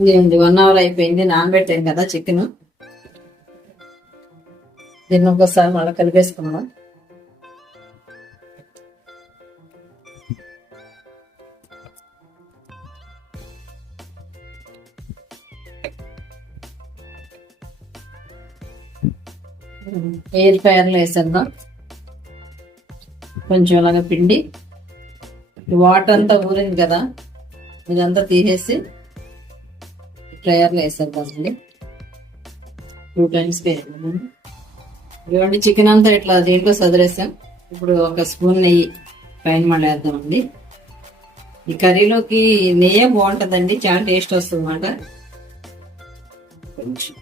ఇదేంటి 1 అవర్ అయిపోయింది, నానబెట్టాను కదా చికెన్. దీన్ని ఒకసారి మళ్ళీ కలిపేసుకున్నాం. ఎయిర్ ఫ్రైయర్లో వేసేద్దాం. కొంచెం ఇలాగ పిండి, వాటర్ అంతా ఊరింది కదా, ఇదంతా తీసేసి ఫ్రైయర్లో వేసేద్దామండి. 2 times వేయాలి. ఇవ్వండి, చికెన్ అంతా ఇట్లా దీంట్లో సదిరేసాం. ఇప్పుడు 1 స్పూన్ నెయ్యి పైన మళ్ళీ వేద్దామండి. ఈ కర్రీలోకి నెయ్యే బాగుంటుందండి, చాలా టేస్ట్ వస్తుంది అన్నమాట. కొంచెం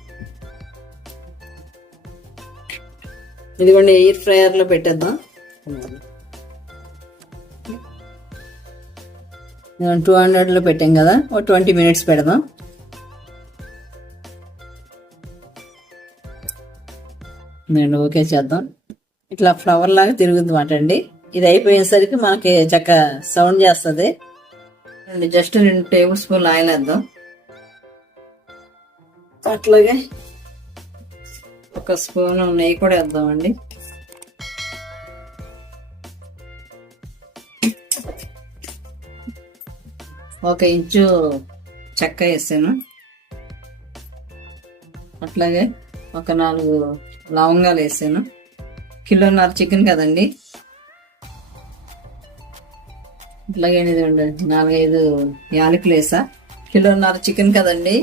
ఇదిగోండి, ఎయిర్ ఫ్రైయర్లో పెట్టేద్దాం. 200లో పెట్టాం కదా, ఒక 20 minutes పెడదాం. నేను ఓకే చేద్దాం. ఇట్లా ఫ్లవర్ లాగా తిరుగుతుందన్నమాట అండి. ఇది అయిపోయేసరికి మనకి చక్క సౌండ్ చేస్తుంది. జస్ట్ 2 tablespoons ఆయిల్ వేద్దాం. అట్లాగే 1 స్పూన్ నెయ్యి కూడా వేద్దామండి. ఒక ఇంచు చెక్క వేసాను. అట్లాగే ఒక 4 లవంగాలు వేసాను. 1.5 చికెన్ కదండి. ఇట్లాగే 4-5 యాలకులు వేసా. 1.5 చికెన్ కదండి.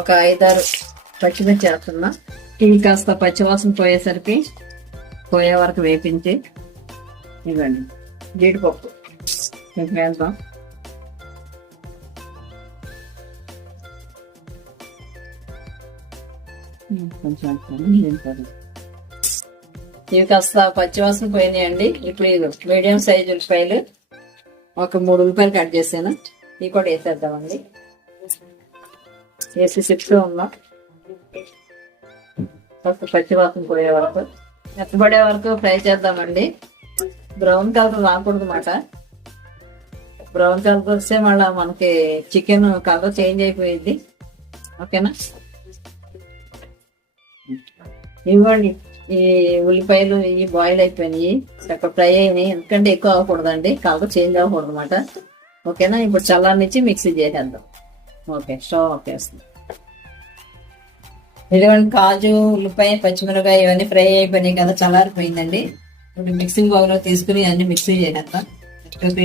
ఒక 5-6 పచ్చిమిర్చి వేస్తున్నా. ఇవి కాస్త పచ్చివాసన పోయే వరకు వేపించి ఇవ్వండి. జీడిపప్పు వేద్దాం. కొంచెం ఇవి కాస్త పచ్చివాసన పోయినాయండి. ఇప్పుడు మీడియం సైజు ఉల్లిపాయలు ఒక 3 ఉల్లిపాయలు కట్ చేసాను. ఇవి కూడా వేసేద్దామండి. వేసి సిప్స్ ఉన్నాం. కాస్త పచ్చివాసన పోయే వరకు, మెత్తబడే వరకు ఫ్రై చేద్దామండి. బ్రౌన్ కలర్ రాకూడదు అన్నమాట. బ్రౌన్ కలర్ వస్తే మళ్ళీ మనకి చికెన్ కలర్ చేంజ్ అయిపోయింది. ఓకేనా? ఇవ్వండి, ఈ ఉల్లిపాయలు ఇవి బాయిల్ అయిపోయినాయి, చక్కగా ఫ్రై అయినాయి. ఎందుకంటే ఎక్కువ అవ్వకూడదండి, కలర్ చేంజ్ అవ్వకూడదు అన్నమాట. ఓకేనా? ఇప్పుడు చల్లారనిచ్చి మిక్సీ చేసేద్దాం. ఓకే, స్టవ్ ఆఫ్ చేస్తాం. ఇదిగోండి, కాజు, ఉల్లిపాయ, పచ్చిమిరపకాయ ఇవన్నీ ఫ్రై అయిపోయినాయి కదా, చల్లారిపోయిందండి. ఇప్పుడు మిక్సింగ్ బౌల్లో తీసుకుని అన్ని మిక్సీ చేసేద్దాం.